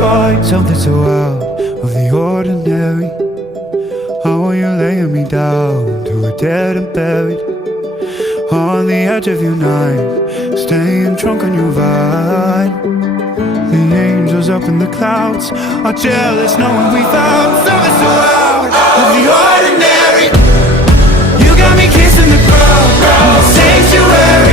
find something so out of the ordinary. How are you laying me down to a dead and buried on the edge of your night, staying drunk on your vine. The angels up in the clouds are jealous knowing we found something so out of the ordinary. You got me kissing the ground, sanctuary.